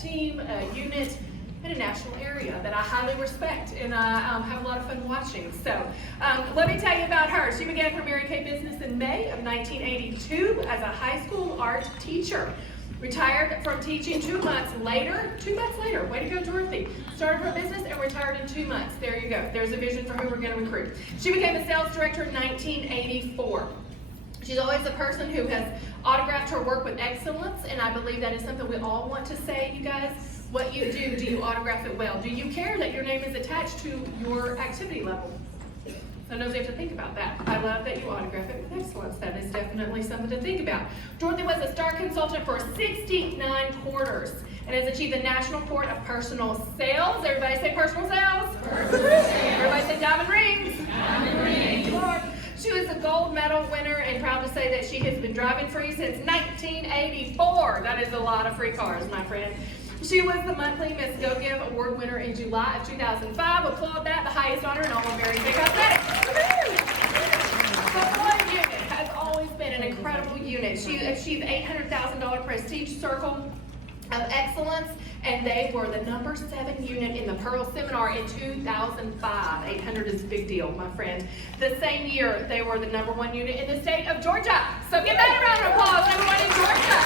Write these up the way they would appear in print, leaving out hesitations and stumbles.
team, a unit, in a national area that I highly respect and I have a lot of fun watching. So let me tell you about her. She began her Mary Kay business in May of 1982 as a high school art teacher. Retired from teaching 2 months later, way to go Dorothy. Started her business and retired in 2 months. There you go. There's a vision for who we're going to recruit. She became a sales director in 1984. She's always a person who has autographed her work with excellence, and I believe that is something we all want to say, you guys. What you do you autograph it well? Do you care that your name is attached to your activity level? Sometimes you have to think about that. I love that you autograph it with excellence. That is definitely something to think about. Dorothy was a star consultant for 69 quarters and has achieved the National Court of Personal Sales. Everybody say personal sales. Everybody say diamond rings. Diamond rings. Lord. She was a gold medal winner and proud to say that she has been driving free since 1984. That is a lot of free cars, my friend. She was the monthly Miss Go Give Award winner in July of 2005. Applaud that, the highest honor in all of Mary Kay Cosmetics. The Floyd unit has always been an incredible unit. She achieved $800,000 Prestige Circle of Excellence, and they were the number 7 unit in the Pearl Seminar in 2005. 800 is a big deal, my friend. The same year, they were the number 1 unit in the state of Georgia. So give that a round of applause, everyone in Georgia.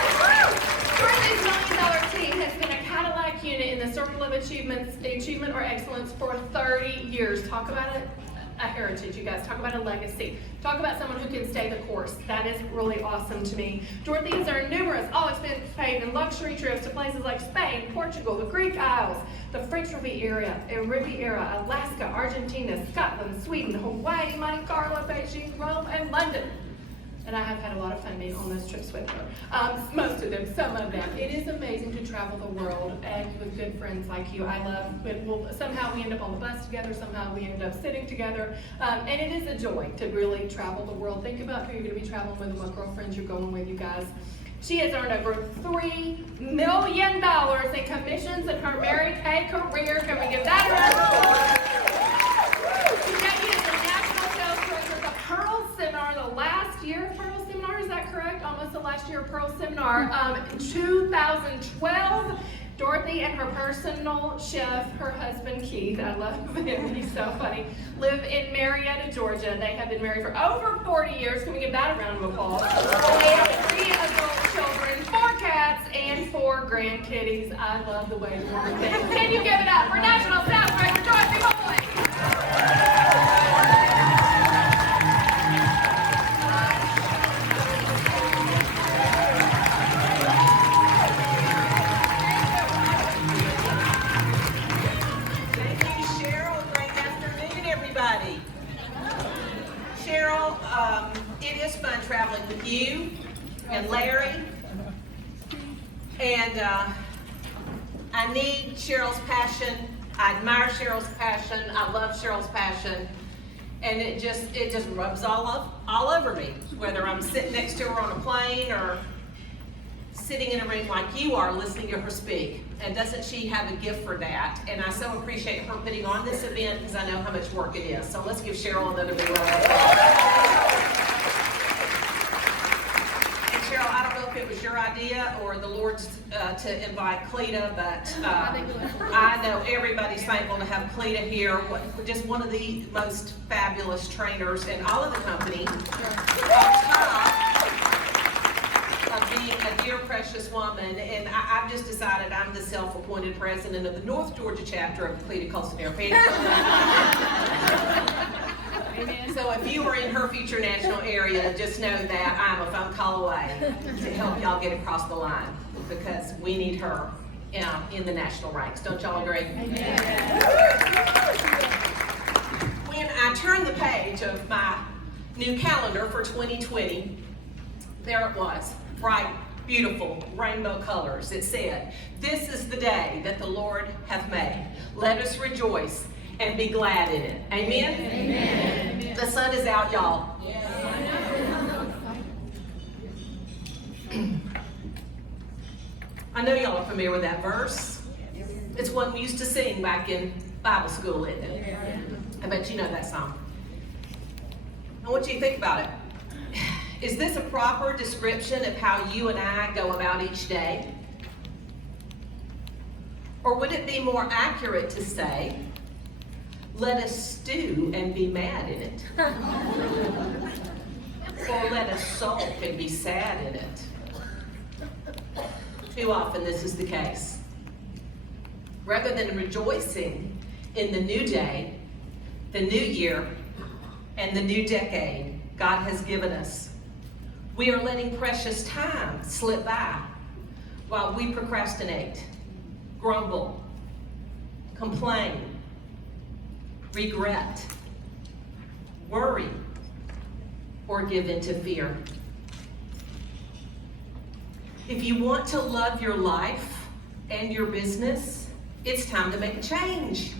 Dorothy's $1 million team has been a Cadillac unit in the Circle of Achievement or Excellence for 30 years. Talk about a heritage, you guys. Talk about a legacy. Talk about someone who can stay the course. That is really awesome to me. Dorothy has earned numerous all-expense paid and luxury trips to places like Spain, Portugal, the Greek Isles, the French Riviera, Alaska, Argentina, Scotland, Sweden, Hawaii, Monte Carlo, Beijing, Rome, and London. And I have had a lot of fun being on those trips with her. Most of them, some of them. It is amazing to travel the world and with good friends like you. I love it. Somehow we end up on the bus together, somehow we end up sitting together. And it is a joy to really travel the world. Think about who you're going to be traveling with and what girlfriends you're going with, you guys. She has earned over $3 million in commissions in her Mary Kay career. Can we give that a round? She is the National Sales Director of the Pearl Seminar, the last year of Pearl Seminar, is that correct? Almost the last year of Pearl Seminar. 2012, Dorothy and her personal chef, her husband Keith, I love him, he's so funny, live in Marietta, Georgia. They have been married for over 40 years. Can we give that a round of applause? They have 3 adult children, 4 cats, and 4 grandkitties. I love the way the woman thinks. Can you give it up for National Sales Director Dorothy Boyd? Traveling with you and Larry, and I need Cheryl's passion. I admire Cheryl's passion. I love Cheryl's passion, and it just rubs all over me. Whether I'm sitting next to her on a plane or sitting in a room like you are, listening to her speak. And doesn't she have a gift for that? And I so appreciate her putting on this event because I know how much work it is. So let's give Cheryl another big round of applause. Cheryl, I don't know if it was your idea or the Lord's to invite Cleta, but I know everybody's thankful to have Cleta here. Just one of the most fabulous trainers in all of the company. On top of being a dear, precious woman, and I've just decided I'm the self-appointed president of the North Georgia chapter of the Cleta Colson-Eyre family. Amen. So if you are in her future national area, just know that I'm a phone call away to help y'all get across the line because we need her in the national ranks. Don't y'all agree? Amen. When I turned the page of my new calendar for 2020, there it was, bright, beautiful, rainbow colors. It said, "This is the day that the Lord hath made. Let us rejoice and be glad in it." Amen? Amen. The sun is out, y'all. Yes. I know y'all are familiar with that verse. It's one we used to sing back in Bible school, isn't it? I bet you know that song. I want you to think about it. Is this a proper description of how you and I go about each day? Or would it be more accurate to say, let us stew and be mad in it? Or let us sulk and be sad in it? Too often this is the case. Rather than rejoicing in the new day, the new year, and the new decade God has given us, we are letting precious time slip by while we procrastinate, grumble, complain, regret, worry, or give in to fear. If you want to love your life and your business, it's time to make a change.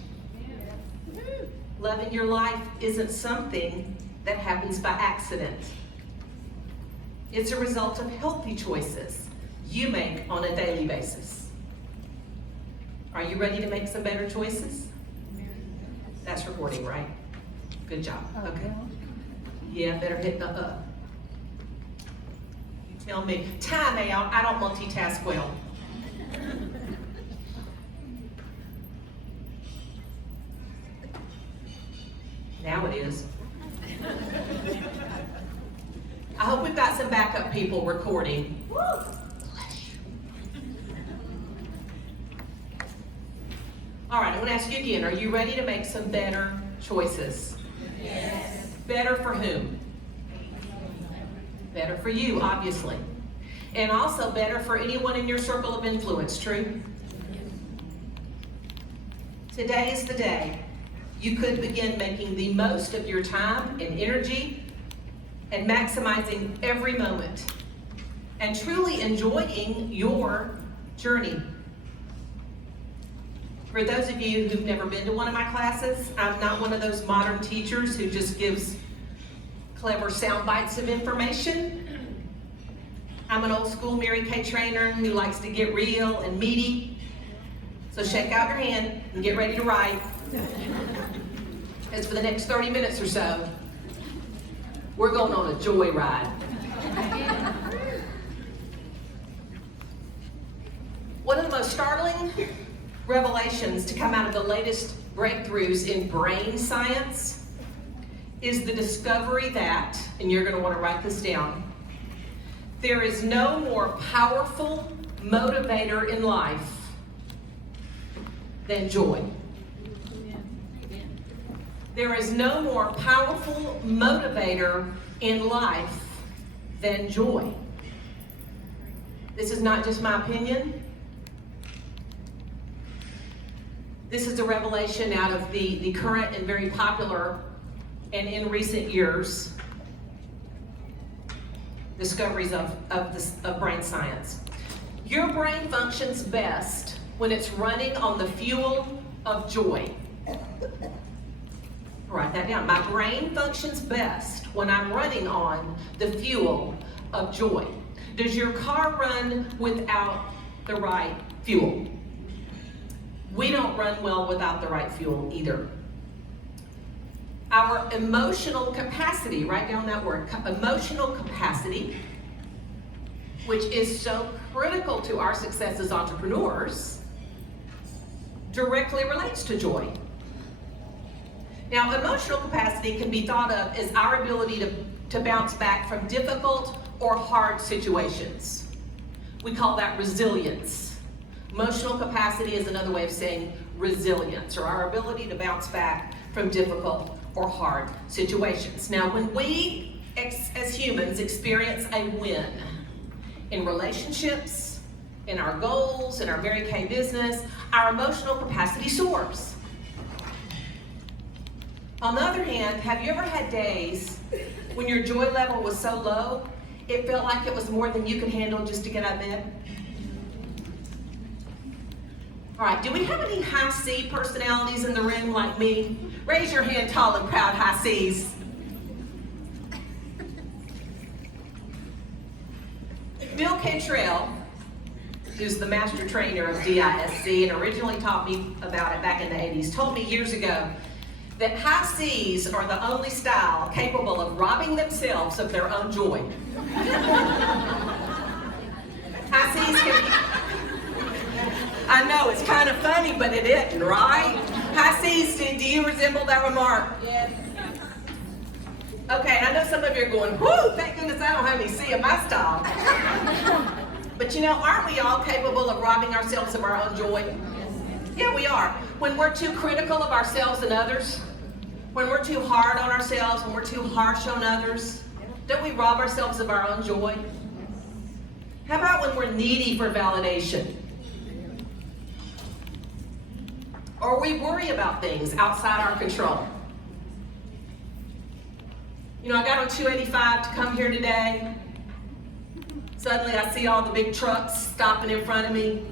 Loving your life isn't something that happens by accident. It's a result of healthy choices you make on a daily basis. Are you ready to make some better choices? That's recording, right? Good job. Okay. Yeah, better hit the You tell me. Time out. I don't multitask well. Now it is. I hope we've got some backup people recording. Woo! All right, I'm going to ask you again. Are you ready to make some better choices? Yes. Better for whom? Better for you, obviously. And also better for anyone in your circle of influence, true? Today is the day you could begin making the most of your time and energy and maximizing every moment and truly enjoying your journey. For those of you who've never been to one of my classes, I'm not one of those modern teachers who just gives clever sound bites of information. I'm an old school Mary Kay trainer who likes to get real and meaty. So shake out your hand and get ready to write. Because for the next 30 minutes or so, we're going on a joyride. One of the most startling revelations to come out of the latest breakthroughs in brain science is the discovery that, and you're going to want to write this down, there is no more powerful motivator in life than joy. There is no more powerful motivator in life than joy. This is not just my opinion. This is a revelation out of the current and very popular, and in recent years, discoveries of brain science. Your brain functions best when it's running on the fuel of joy. Write that down. My brain functions best when I'm running on the fuel of joy. Does your car run without the right fuel? We don't run well without the right fuel either. Our emotional capacity, write down that word, emotional capacity, which is so critical to our success as entrepreneurs, directly relates to joy. Now, emotional capacity can be thought of as our ability to bounce back from difficult or hard situations. We call that resilience. Emotional capacity is another way of saying resilience, or our ability to bounce back from difficult or hard situations. Now, when we, as humans, experience a win in relationships, in our goals, in our Mary Kay business, our emotional capacity soars. On the other hand, have you ever had days when your joy level was so low, it felt like it was more than you could handle just to get out of bed? All right, do we have any high C personalities in the room like me? Raise your hand, tall and proud, high C's. Bill Cantrell, who's the master trainer of DISC and originally taught me about it back in the 80s, told me years ago that high C's are the only style capable of robbing themselves of their own joy. High C's can be, I I know, it's kind of funny, but it isn't, right? Hi, C's, do you resemble that remark? Yes. Okay, I know some of you are going, whoo, thank goodness I don't have any C in my style. But you know, aren't we all capable of robbing ourselves of our own joy? Yeah, we are. When we're too critical of ourselves and others, when we're too hard on ourselves, when we're too harsh on others, don't we rob ourselves of our own joy? How about when we're needy for validation? Or we worry about things outside our control. You know, I got on 285 to come here today. Suddenly I see all the big trucks stopping in front of me.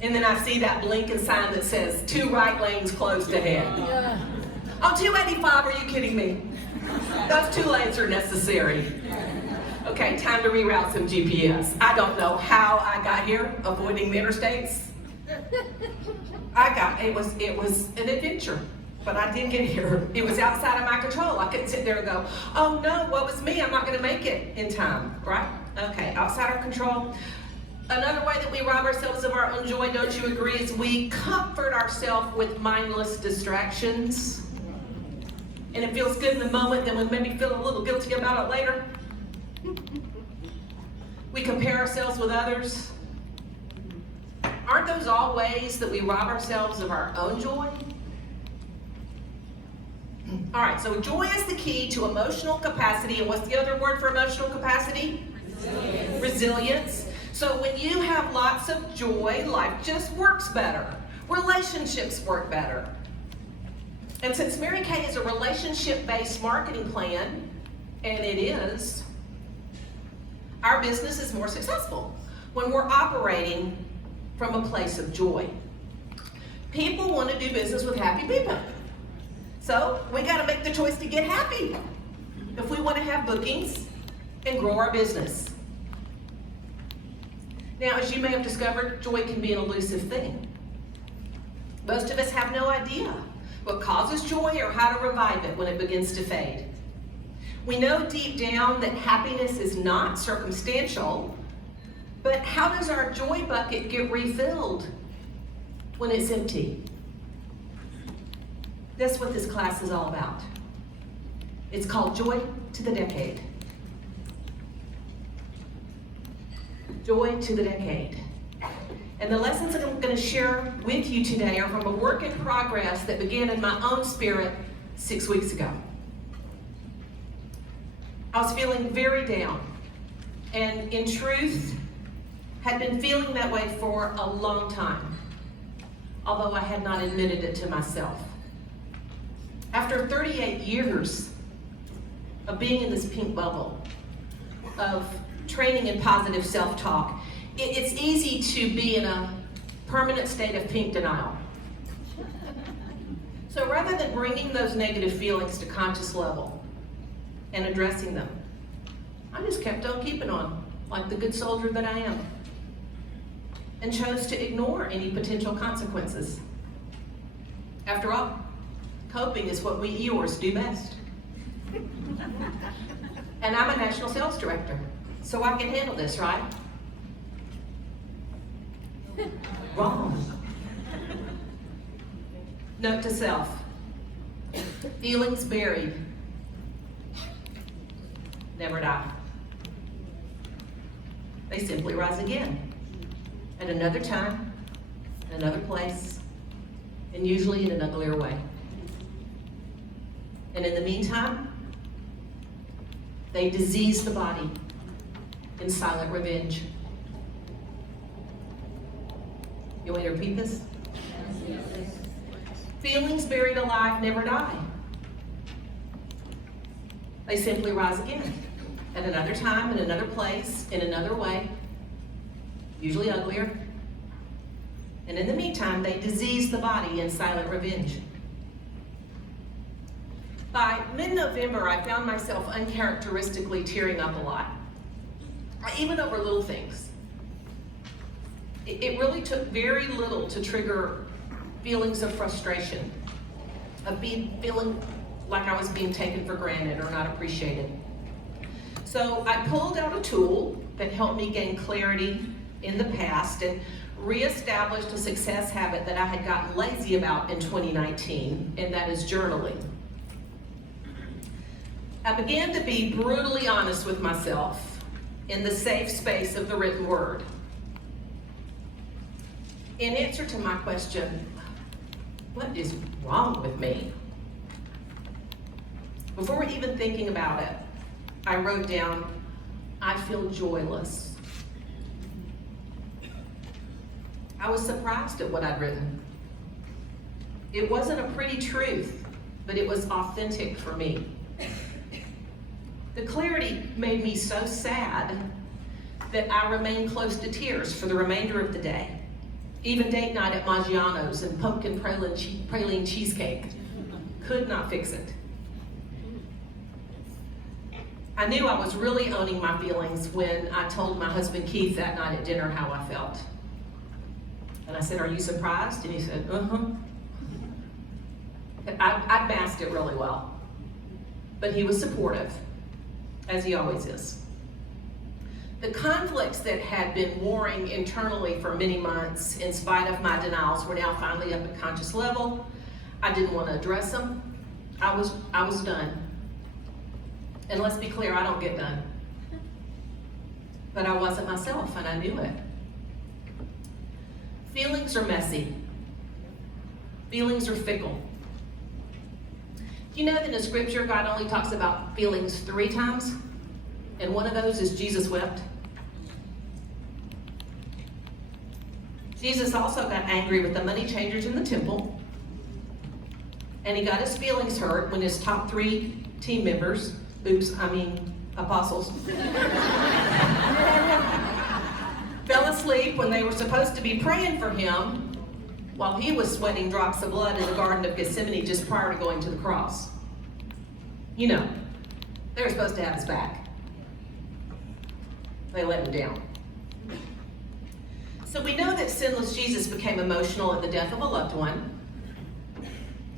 And then I see that blinking sign that says 2 right lanes closed ahead. On 285, are you kidding me? Those 2 lanes are necessary. Okay, time to reroute some GPS. I don't know how I got here, avoiding the interstates. It was an adventure, but I did get here. It was outside of my control. I couldn't sit there and go, oh no, what was me? I'm not gonna make it in time, right? Okay, outside our control. Another way that we rob ourselves of our own joy, don't you agree, is we comfort ourselves with mindless distractions. And it feels good in the moment, then we maybe feel a little guilty about it later. We compare ourselves with others. Aren't those all ways that we rob ourselves of our own joy? All right, so joy is the key to emotional capacity. And what's the other word for emotional capacity? Resilience. Resilience. So when you have lots of joy, life just works better. Relationships work better. And since Mary Kay is a relationship-based marketing plan, and it is, our business is more successful when we're operating from a place of joy. People want to do business with happy people. So we got to make the choice to get happy if we want to have bookings and grow our business. Now, as you may have discovered, joy can be an elusive thing. Most of us have no idea what causes joy or how to revive it when it begins to fade. We know deep down that happiness is not circumstantial, but how does our joy bucket get refilled when it's empty? That's what this class is all about. It's called Joy to the Decade. Joy to the Decade. And the lessons that I'm going to share with you today are from a work in progress that began in my own spirit 6 weeks ago. I was feeling very down, and in truth, had been feeling that way for a long time, although I had not admitted it to myself. After 38 years of being in this pink bubble, of training in positive self-talk, it's easy to be in a permanent state of pink denial. So rather than bringing those negative feelings to conscious level and addressing them, I just kept on keeping on, like the good soldier that I am, and chose to ignore any potential consequences. After all, coping is what we Eeyores do best. And I'm a national sales director, so I can handle this, right? Wrong. Note to self. Feelings buried never die. They simply rise again at another time, another place, and usually in an uglier way. And in the meantime, they disease the body in silent revenge. You want me to repeat this? Feelings buried alive never die. They simply rise again at another time, in another place, in another way, usually uglier. And in the meantime, they disease the body in silent revenge. By mid-November, I found myself uncharacteristically tearing up a lot, even over little things. It really took very little to trigger feelings of frustration, of feeling like I was being taken for granted or not appreciated. So I pulled out a tool that helped me gain clarity in the past and reestablished a success habit that I had gotten lazy about in 2019, and that is journaling. I began to be brutally honest with myself in the safe space of the written word. In answer to my question, what is wrong with me? Before even thinking about it, I wrote down, I feel joyless. I was surprised at what I'd written. It wasn't a pretty truth, but it was authentic for me. The clarity made me so sad that I remained close to tears for the remainder of the day. Even date night at Maggiano's and pumpkin praline cheesecake could not fix it. I knew I was really owning my feelings when I told my husband Keith that night at dinner how I felt. And I said, "Are you surprised?" And he said, "Uh-huh." I masked it really well. But he was supportive, as he always is. The conflicts that had been warring internally for many months, in spite of my denials, were now finally up at conscious level. I didn't want to address them. I was done. And let's be clear, I don't get done. But I wasn't myself, and I knew it. Feelings are messy. Feelings are fickle. Do you know that in Scripture, God only talks about feelings 3 times? And one of those is Jesus wept. Jesus also got angry with the money changers in the temple. And he got his feelings hurt when his top 3 team members, apostles, fell asleep when they were supposed to be praying for him while he was sweating drops of blood in the Garden of Gethsemane just prior to going to the cross. You know, they were supposed to have his back. They let him down. So we know that sinless Jesus became emotional at the death of a loved one,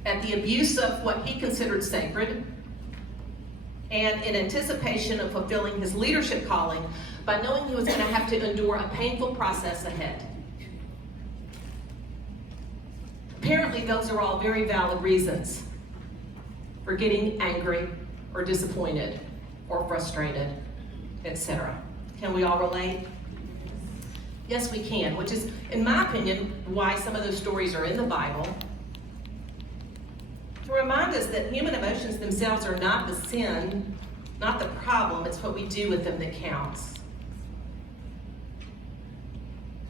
at the abuse of what he considered sacred, and in anticipation of fulfilling his leadership calling by knowing he was going to have to endure a painful process ahead. Apparently, those are all very valid reasons for getting angry or disappointed or frustrated, etc. Can we all relate? Yes, we can, which is, in my opinion, why some of those stories are in the Bible. To remind us that human emotions themselves are not the sin, not the problem, it's what we do with them that counts.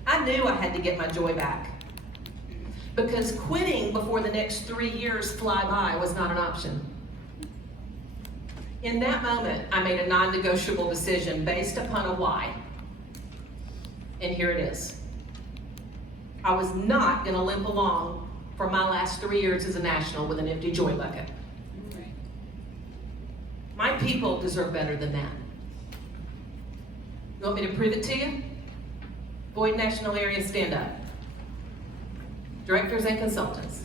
I knew I had to get my joy back, because quitting before the next 3 years fly by was not an option. In that moment, I made a non-negotiable decision based upon a why. And here it is. I was not going to limp along for my last 3 years as a national with an empty joy bucket. My people deserve better than that. You want me to prove it to you? Boyd National Area, stand up. Directors and consultants.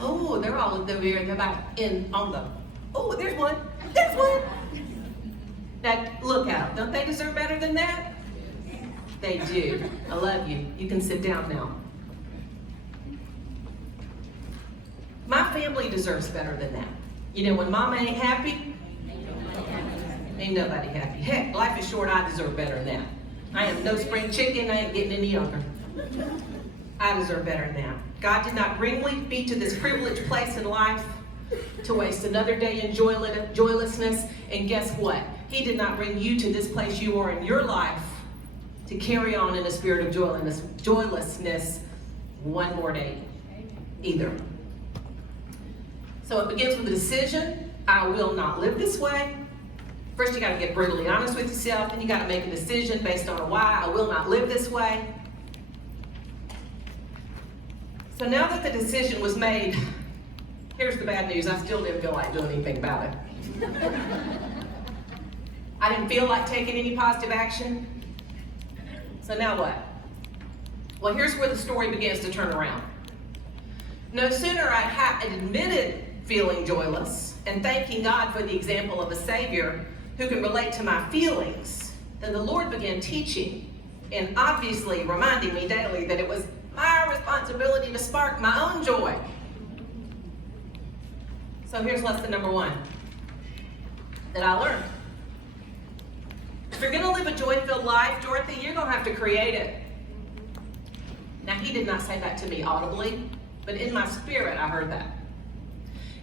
Oh, they're all over here in the back, on the. Oh, there's one. There's one. Now, look at them. Don't they deserve better than that? They do. I love you. You can sit down now. My family deserves better than that. You know, when mama ain't happy, ain't nobody happy. Heck, life is short. I deserve better than that. I am no spring chicken. I ain't getting any younger. I deserve better than that. God did not bring me to this privileged place in life to waste another day in joylessness. And guess what? He did not bring you to this place you are in your life to carry on in a spirit of joylessness one more day either. So it begins with a decision. I will not live this way. First, you got to get brutally honest with yourself. Then you got to make a decision based on a why. I will not live this way. So now that the decision was made, here's the bad news. I still didn't feel like doing anything about it. I didn't feel like taking any positive action. So now what? Well, here's where the story begins to turn around. No sooner I had admitted feeling joyless and thanking God for the example of a Savior who can relate to my feelings, then the Lord began teaching and obviously reminding me daily that it was my responsibility to spark my own joy. So here's lesson number 1 that I learned. If you're gonna live a joy-filled life, Dorothy, you're gonna have to create it. Now, he did not say that to me audibly, but in my spirit, I heard that.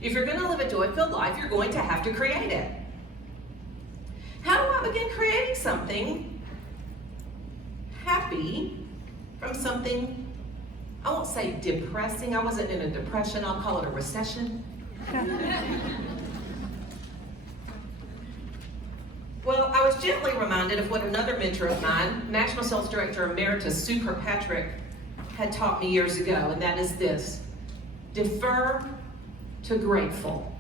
If you're gonna live a joy-filled life, you're going to have to create it. How do I begin creating something happy from something, I won't say depressing, I wasn't in a depression, I'll call it a recession. Well, I was gently reminded of what another mentor of mine, National Sales Director Emeritus Sue Kirkpatrick, had taught me years ago, and that is this: defer to grateful.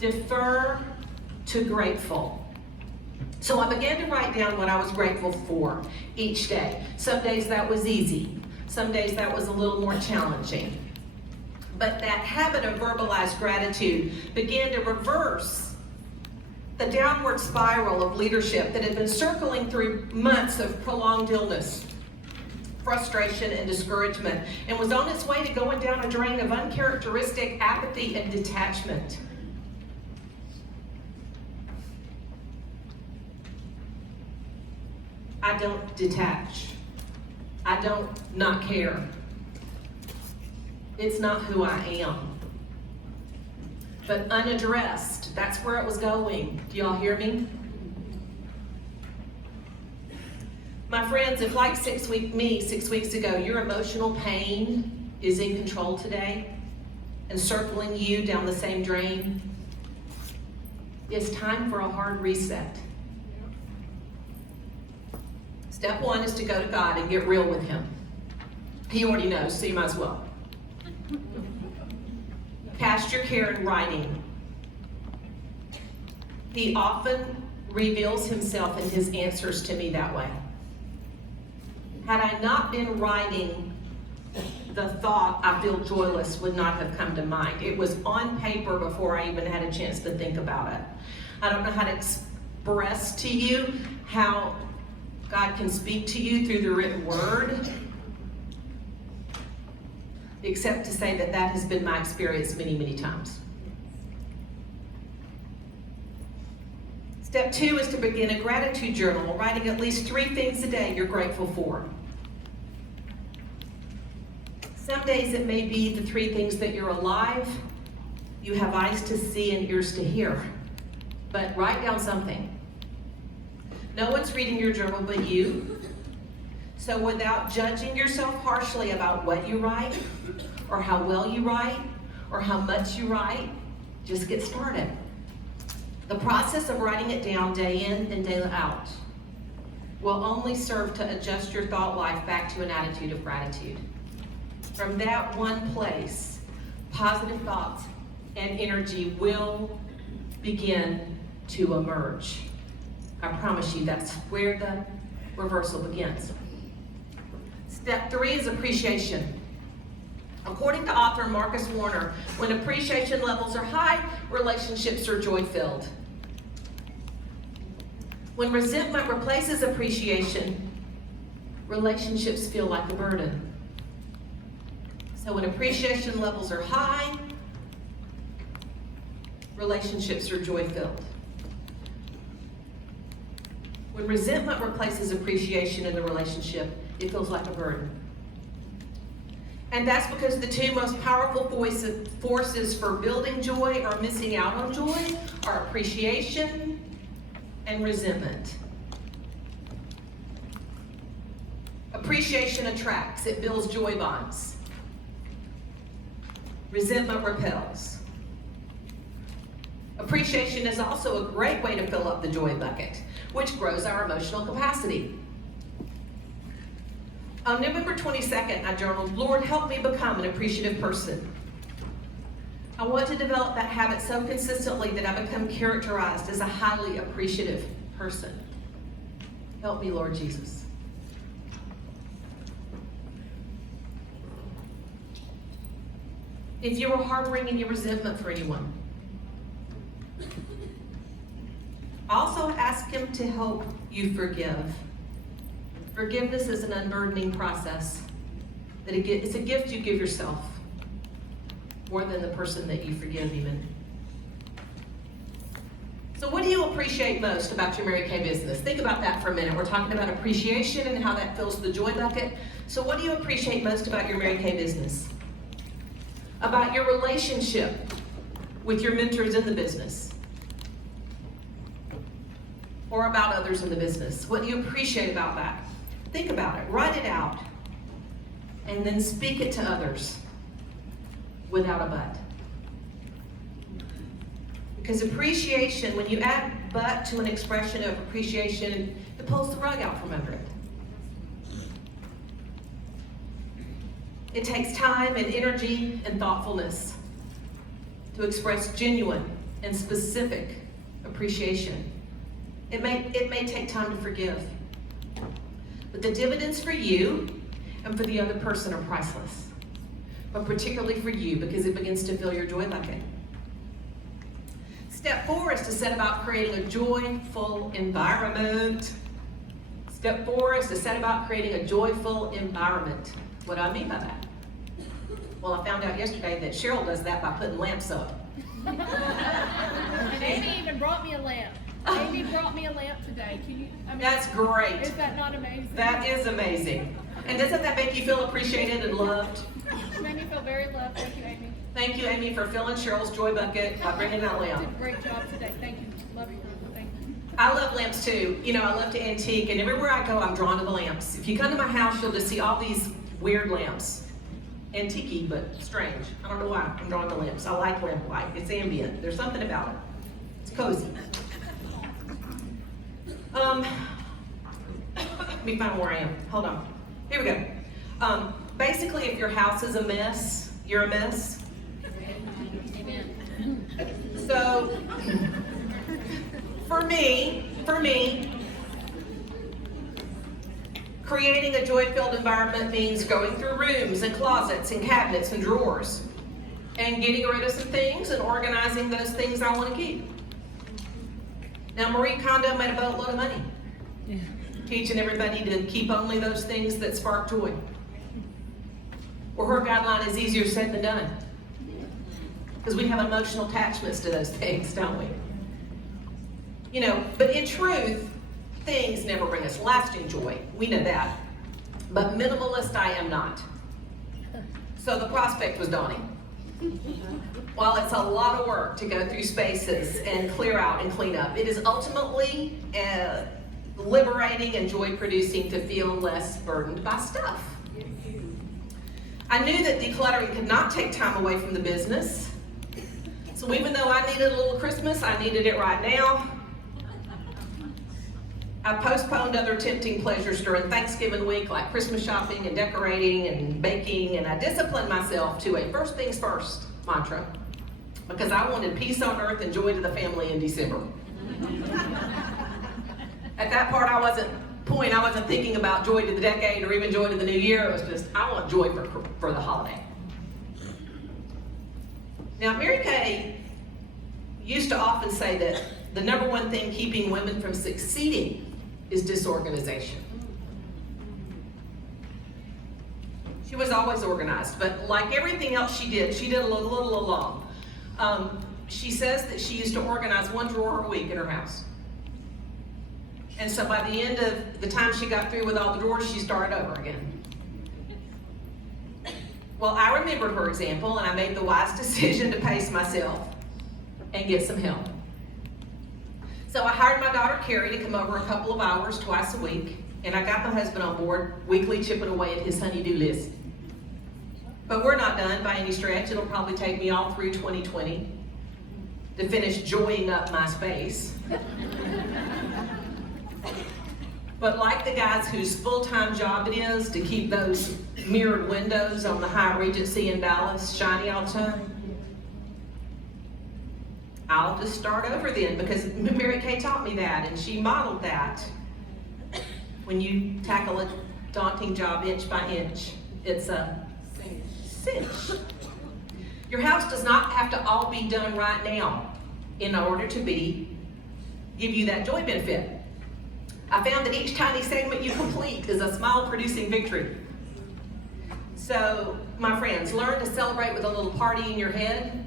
Defer to grateful. So I began to write down what I was grateful for each day. Some days that was easy. Some days that was a little more challenging. But that habit of verbalized gratitude began to reverse the downward spiral of leadership that had been circling through months of prolonged illness, frustration, and discouragement, and was on its way to going down a drain of uncharacteristic apathy and detachment. I don't detach. I don't not care. It's not who I am. But unaddressed, that's where it was going. Do y'all hear me? My friends, if like 6 weeks ago, your emotional pain is in control today and circling you down the same drain, it's time for a hard reset. Step 1 is to go to God and get real with Him. He already knows, so you might as well. Cast your care in writing. He often reveals Himself and His answers to me that way. Had I not been writing, the thought, I feel joyless, would not have come to mind. It was on paper before I even had a chance to think about it. I don't know how to express to you how God can speak to you through the written word, except to say that that has been my experience many, many times. Step 2 is to begin a gratitude journal, writing at least 3 things a day you're grateful for. Some days it may be the 3 things that you're alive, you have eyes to see and ears to hear. But write down something. No one's reading your journal but you. So without judging yourself harshly about what you write, or how well you write, or how much you write, just get started. The process of writing it down day in and day out will only serve to adjust your thought life back to an attitude of gratitude. From that one place, positive thoughts and energy will begin to emerge. I promise you, that's where the reversal begins. Step 3 is appreciation. According to author Marcus Warner, when appreciation levels are high, relationships are joy-filled. When resentment replaces appreciation, relationships feel like a burden. So when appreciation levels are high, relationships are joy-filled. When resentment replaces appreciation in the relationship, it feels like a burden. And that's because the 2 most powerful forces for building joy or missing out on joy are appreciation and resentment. Appreciation attracts, it builds joy bonds. Resentment repels. Appreciation is also a great way to fill up the joy bucket, which grows our emotional capacity. On November 22nd, I journaled, Lord, help me become an appreciative person. I want to develop that habit so consistently that I become characterized as a highly appreciative person. Help me, Lord Jesus. If you are harboring any resentment for anyone, also ask Him to help you forgive. Forgiveness is an unburdening process. It's a gift you give yourself more than the person that you forgive even. So what do you appreciate most about your Mary Kay business? Think about that for a minute. We're talking about appreciation and how that fills the joy bucket. So what do you appreciate most about your Mary Kay business? About your relationship with your mentors in the business? Or about others in the business? What do you appreciate about that? Think about it, write it out, and then speak it to others without a but. Because appreciation, when you add but to an expression of appreciation, it pulls the rug out from under it. It takes time and energy and thoughtfulness to express genuine and specific appreciation. It may take time to forgive, but the dividends for you and for the other person are priceless, but particularly for you because it begins to fill your joy bucket. Step 4 is to set about creating a joyful environment. Step 4 is to set about creating a joyful environment. What do I mean by that? Well, I found out yesterday that Cheryl does that by putting lamps up. And Amy even brought me a lamp. Amy brought me a lamp today. That's great. Is that not amazing? That is amazing. And doesn't that make you feel appreciated and loved? It made me feel very loved. Thank you, Amy. Thank you, Amy, for filling Cheryl's joy bucket by bringing that You lamp. did a great job today. Thank you. Love you. Thank you. I love lamps too. You know, I love to antique, and everywhere I go, I'm drawn to the lamps. If you come to my house, you'll just see all these weird lamps. Antique-y, but strange. I don't know why I'm drawn to lamps. I like lamp light. It's ambient. There's something about it. It's cozy. Let me find where I am. Hold on. Here we go. Basically, if your house is a mess, you're a mess. Amen. So, for me, creating a joy-filled environment means going through rooms and closets and cabinets and drawers and getting rid of some things and organizing those things I want to keep. Now, Marie Kondo made a boatload of money teaching everybody to keep only those things that spark joy. Well, her guideline is easier said than done because we have emotional attachments to those things, don't we? You know, but in truth, things never bring us lasting joy. We know that. But minimalist I am not. So the prospect was daunting. While it's a lot of work to go through spaces and clear out and clean up, it is ultimately liberating and joy-producing to feel less burdened by stuff. I knew that decluttering could not take time away from the business. So even though I needed a little Christmas, I needed it right now. I postponed other tempting pleasures during Thanksgiving week, like Christmas shopping and decorating and baking, and I disciplined myself to a first things first mantra because I wanted peace on earth and joy to the family in December. At that part, I wasn't thinking about joy to the decade or even joy to the new year. It was just, I want joy for the holiday. Now, Mary Kay used to often say that the number one thing keeping women from succeeding is disorganization. She was always organized, but like everything else she did a little along. She says that she used to organize one drawer a week in her house. And so by the end of the time she got through with all the drawers, she started over again. Well, I remembered her example, and I made the wise decision to pace myself and get some help. So I hired my daughter Carrie to come over a couple of hours twice a week, and I got my husband on board, weekly chipping away at his honey-do list. But we're not done by any stretch. It'll probably take me all through 2020 to finish joying up my space. But like the guys whose full-time job it is to keep those mirrored windows on the High Regency in Dallas shiny all the time, I'll just start over then because Mary Kay taught me that and she modeled that. When you tackle a daunting job inch by inch, it's a cinch. Your house does not have to all be done right now in order to give you that joy benefit. I found that each tiny segment you complete is a smile-producing victory. So, my friends, learn to celebrate with a little party in your head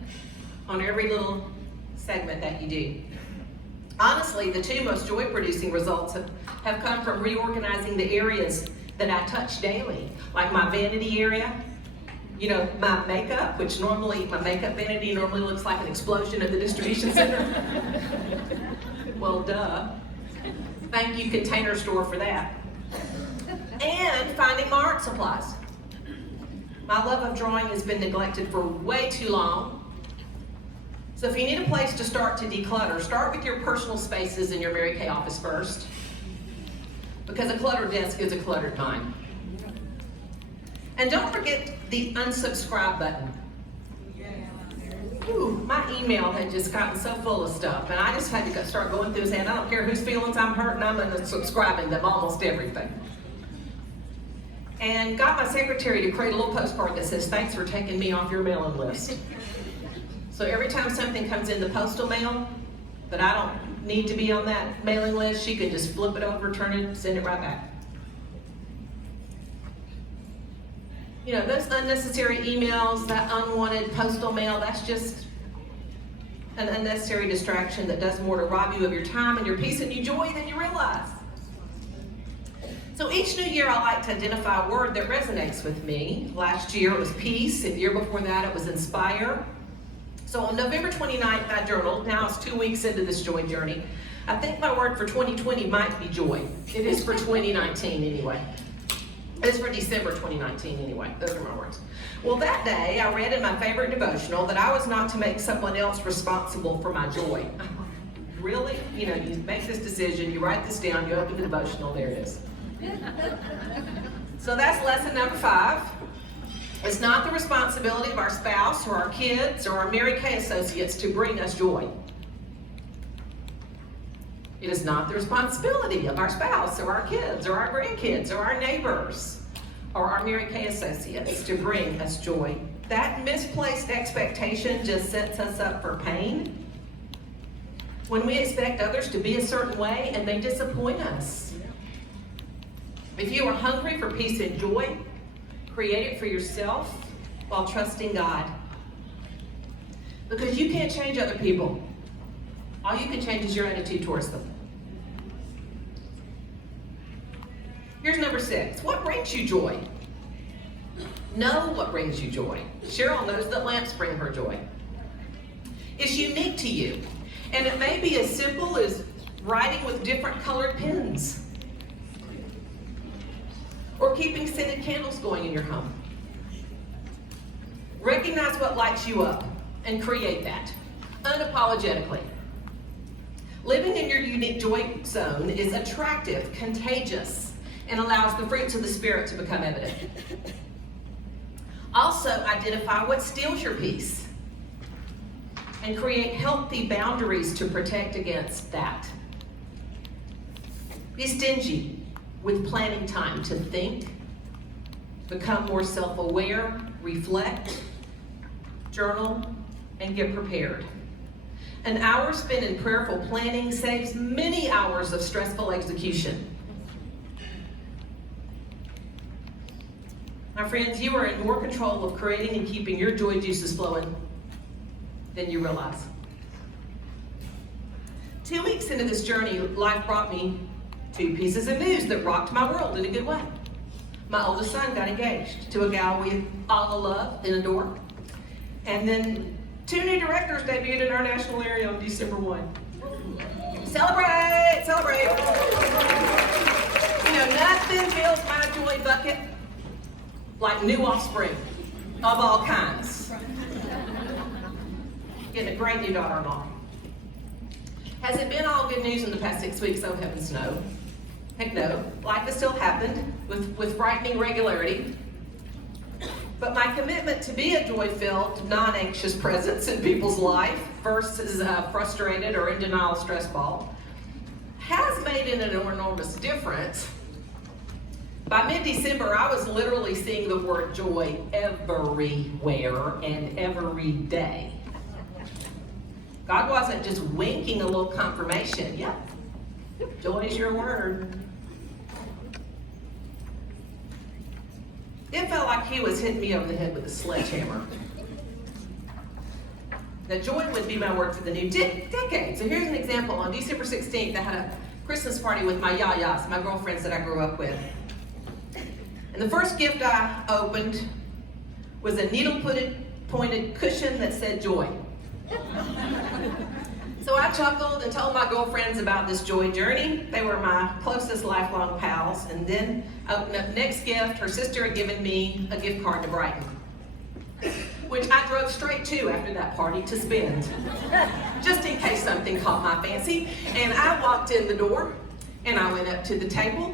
on every little segment that you do. Honestly, the two most joy-producing results have come from reorganizing the areas that I touch daily, like my vanity area. You know, my makeup, which normally, my makeup vanity normally looks like an explosion at the distribution center. Well, duh. Thank you, Container Store, for that. And finding my art supplies. My love of drawing has been neglected for way too long. So if you need a place to start to declutter, start with your personal spaces in your Mary Kay office first. Because a cluttered desk is a cluttered mind. And don't forget the unsubscribe button. Ooh, my email had just gotten so full of stuff, and I just had to start going through his hand. I don't care whose feelings I'm hurting, I'm unsubscribing them almost everything. And got my secretary to create a little postcard that says, "Thanks for taking me off your mailing list." So every time something comes in the postal mail that I don't need to be on that mailing list, she can just flip it over, turn it, send it right back. You know, those unnecessary emails, that unwanted postal mail, that's just an unnecessary distraction that does more to rob you of your time and your peace and your joy than you realize. So each new year I like to identify a word that resonates with me. Last year it was peace, and the year before that it was inspire. So on November 29th I journaled. Now it's 2 weeks into this joy journey. I think my word for 2020 might be joy. It is for 2019 anyway. It's for December 2019 anyway. Those are my words. Well, that day I read in my favorite devotional that I was not to make someone else responsible for my joy. Really? You know, you make this decision, you write this down, you open the devotional, there it is. So that's lesson number 5. It's not the responsibility of our spouse or our kids or our Mary Kay associates to bring us joy. It is not the responsibility of our spouse or our kids or our grandkids or our neighbors or our Mary Kay associates to bring us joy. That misplaced expectation just sets us up for pain when we expect others to be a certain way and they disappoint us. If you are hungry for peace and joy, create it for yourself while trusting God. Because you can't change other people. All you can change is your attitude towards them. Here's number 6. What brings you joy? Know what brings you joy. Cheryl knows that lamps bring her joy. It's unique to you. And it may be as simple as writing with different colored pens. Or keeping scented candles going in your home. Recognize what lights you up and create that, unapologetically. Living in your unique joy zone is attractive, contagious, and allows the fruits of the Spirit to become evident. Also, identify what steals your peace and create healthy boundaries to protect against that. Be stingy with planning time to think, become more self-aware, reflect, journal, and get prepared. An hour spent in prayerful planning saves many hours of stressful execution. My friends, you are in more control of creating and keeping your joy juices flowing than you realize. 2 weeks into this journey, life brought me 2 pieces of news that rocked my world in a good way. My oldest son got engaged to a gal we all love and adore. And then 2 new directors debuted in our national area on December 1. Celebrate, celebrate. You know, nothing fills my joy bucket like new offspring of all kinds. Getting a great new daughter-in-law. Has it been all good news in the past 6 weeks? Oh, heavens no. Heck no. Life has still happened with frightening regularity. But my commitment to be a joy-filled, non-anxious presence in people's life versus a frustrated or in denial stress ball has made an enormous difference. By mid-December, I was literally seeing the word joy everywhere and every day. God wasn't just winking a little confirmation. Yep, Joy is your word. It felt like he was hitting me over the head with a sledgehammer. That joy would be my word for the new decade. So here's an example. On December 16th, I had a Christmas party with my yayas, my girlfriends that I grew up with. And the first gift I opened was a needle-pointed cushion that said joy. So I chuckled and told my girlfriends about this joy journey. They were my closest lifelong pals. And then I opened up the next gift. Her sister had given me a gift card to Brighton, which I drove straight to after that party to spend, just in case something caught my fancy. And I walked in the door, and I went up to the table,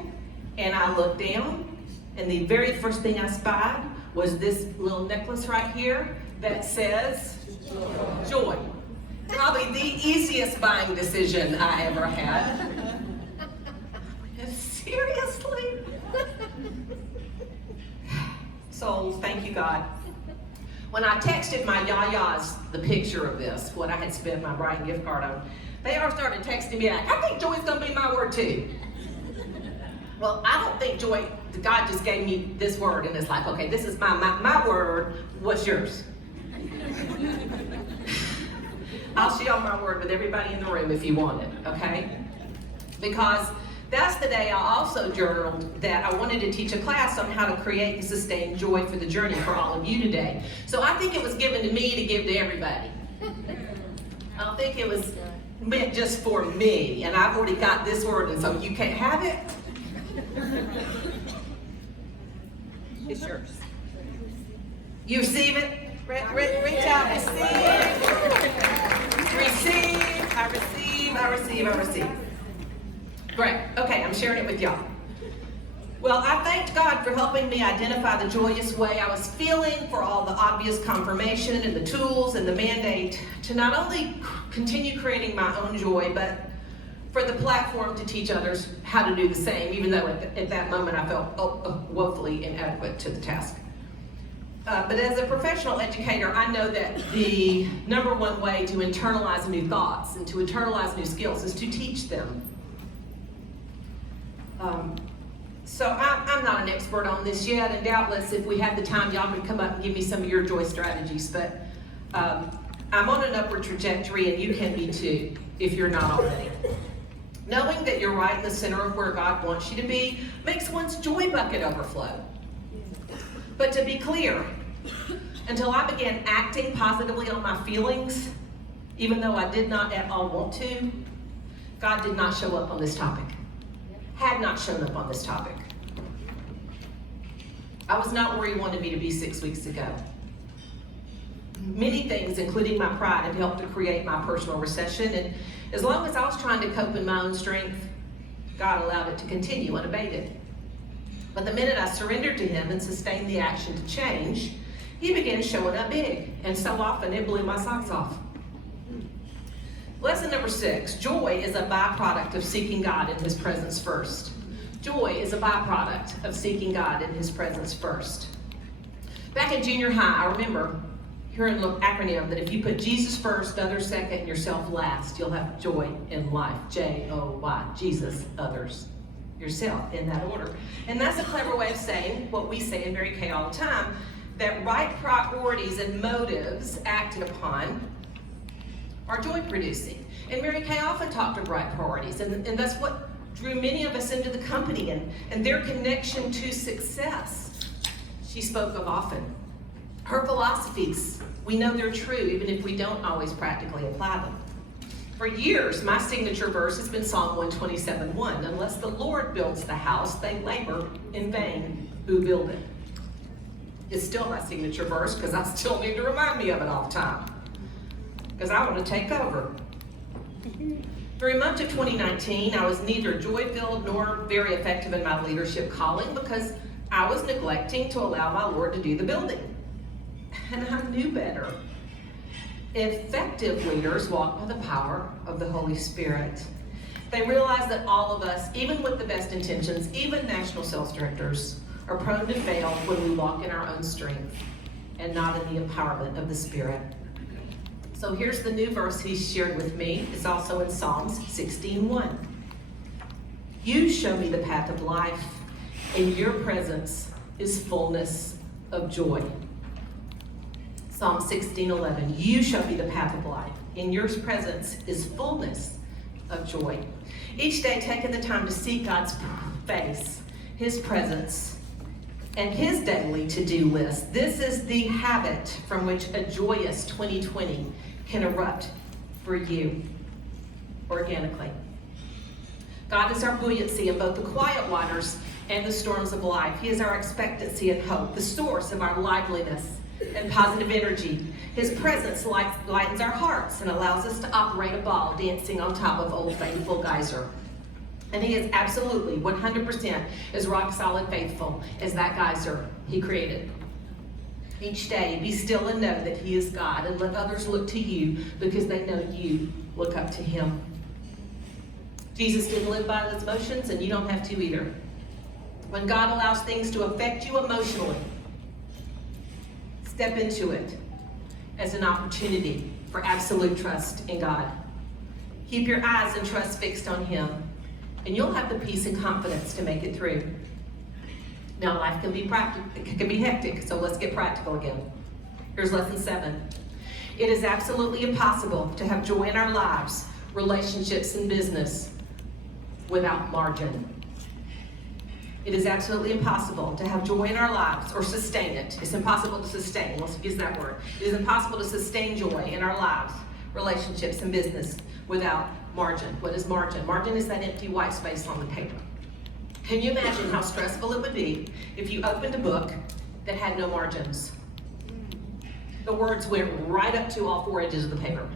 and I looked down, and the very first thing I spied was this little necklace right here that says joy. Probably the easiest buying decision I ever had. Seriously? Souls, thank you, God. When I texted my yayas the picture of this, what I had spent my Brighton gift card on, they all started texting me like, I think joy's gonna be my word too. Well, I don't think joy, God just gave me this word and it's like, okay, this is my word, what's yours? I'll share my word with everybody in the room if you want it, okay? Because that's the day I also journaled that I wanted to teach a class on how to create and sustain joy for the journey for all of you today. So I think it was given to me to give to everybody. I don't think it was meant just for me, and I've already got this word, and so you can't have it. It's yours. You receive it? Reach out, receive, I receive. Great, okay, I'm sharing it with y'all. Well, I thanked God for helping me identify the joyous way I was feeling, for all the obvious confirmation and the tools and the mandate to not only continue creating my own joy, but for the platform to teach others how to do the same, even though at that moment I felt woefully inadequate to the task. But as a professional educator, I know that the number one way to internalize new thoughts and to internalize new skills is to teach them. So I'm not an expert on this yet, and doubtless if we had the time, y'all could come up and give me some of your joy strategies, but I'm on an upward trajectory, and you can be too, if you're not already. Knowing that you're right in the center of where God wants you to be makes one's joy bucket overflow. But to be clear, until I began acting positively on my feelings, even though I did not at all want to, God did not show up on this topic. Had not shown up on this topic. I was not where He wanted me to be 6 weeks ago. Many things, including my pride, have helped to create my personal recession, and as long as I was trying to cope in my own strength, God allowed it to continue unabated. But the minute I surrendered to Him and sustained the action to change, He began showing up big, and so often it blew my socks off. Lesson number 6, joy is a byproduct of seeking God in His presence first. Joy is a byproduct of seeking God in His presence first. Back in junior high, I remember hearing the acronym that if you put Jesus first, others second, and yourself last, you'll have joy in life. J-O-Y, Jesus, others, yourself, in that order. And that's a clever way of saying what we say in Mary Kay all the time, that right priorities and motives acted upon are joy producing. And Mary Kay often talked of right priorities, and that's what drew many of us into the company and their connection to success. She spoke of often. Her philosophies, we know they're true even if we don't always practically apply them. For years, my signature verse has been Psalm 127:1. Unless the Lord builds the house, they labor in vain who build it. It's still my signature verse because I still need to remind me of it all the time. Because I want to take over. Through much of 2019, I was neither joy-filled nor very effective in my leadership calling because I was neglecting to allow my Lord to do the building. And I knew better. Effective leaders walk by the power of the Holy Spirit. They realize that all of us, even with the best intentions, even national sales directors, are prone to fail when we walk in our own strength and not in the empowerment of the Spirit. So here's the new verse he shared with me. It's also in Psalms 16:1. You show me the path of life. In your presence is fullness of joy. Psalm 16:11. You show me the path of life. In your presence is fullness of joy. Each day, taking the time to seek God's face, His presence, and His daily to-do list. This is the habit from which a joyous 2020 can erupt for you organically. God is our buoyancy in both the quiet waters and the storms of life. He is our expectancy and hope, the source of our liveliness and positive energy. His presence lightens our hearts and allows us to operate a ball dancing on top of Old Faithful Geyser. And He is absolutely 100% as rock solid faithful as that geyser He created. Each day, be still and know that He is God, and let others look to you because they know you look up to Him. Jesus didn't live by His emotions, and you don't have to either. When God allows things to affect you emotionally, step into it as an opportunity for absolute trust in God. Keep your eyes and trust fixed on Him, and you'll have the peace and confidence to make it through. Now, life can be hectic, so let's get practical again. Here's lesson 7. It is absolutely impossible to have joy in our lives, relationships, and business without margin. It is absolutely impossible to have joy in our lives or sustain it. It's impossible to sustain. Let's use that word. It is impossible to sustain joy in our lives, relationships, and business without margin. What is margin? Margin is that empty white space on the paper. Can you imagine how stressful it would be if you opened a book that had no margins? The words went right up to all 4 edges of the paper.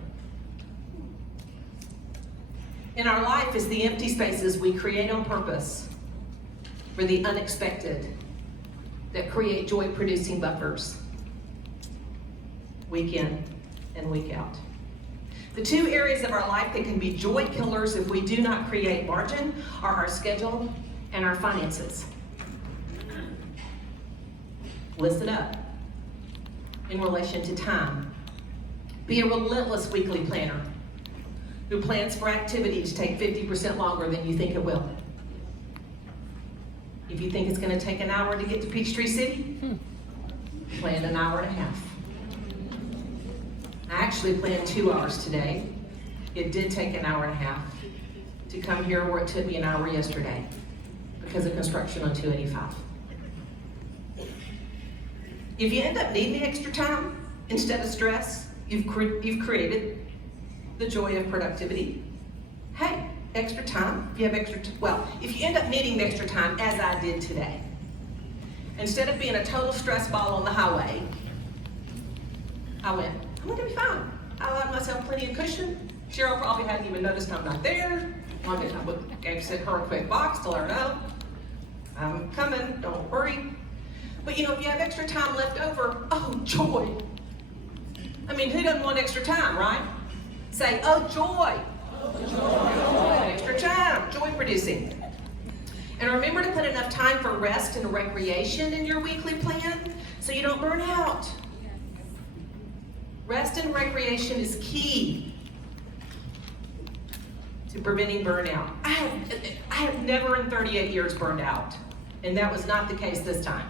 In our life is the empty spaces we create on purpose for the unexpected that create joy-producing buffers week in and week out. The 2 areas of our life that can be joy killers if we do not create margin are our schedule and our finances. Listen up. In relation to time, be a relentless weekly planner who plans for activity to take 50% longer than you think it will. If you think it's going to take an hour to get to Peachtree City, plan an hour and a half. I actually planned 2 hours today. It did take an hour and a half to come here where it took me an hour yesterday because of construction on 285. If you end up needing extra time instead of stress, you've created the joy of productivity. Hey, extra time, if you have if you end up needing the extra time, as I did today, instead of being a total stress ball on the highway, I went, I'm gonna be fine. I allowed myself plenty of cushion. Cheryl probably hadn't even noticed I'm not there. I sent her a quick box to let her know, I'm coming, don't worry. But if you have extra time left over, oh, joy. I mean, who doesn't want extra time, right? Say, oh, joy. Extra time, joy producing. And remember to put enough time for rest and recreation in your weekly plan so you don't burn out. Rest and recreation is key to preventing burnout. I have never in 38 years burned out, and that was not the case this time,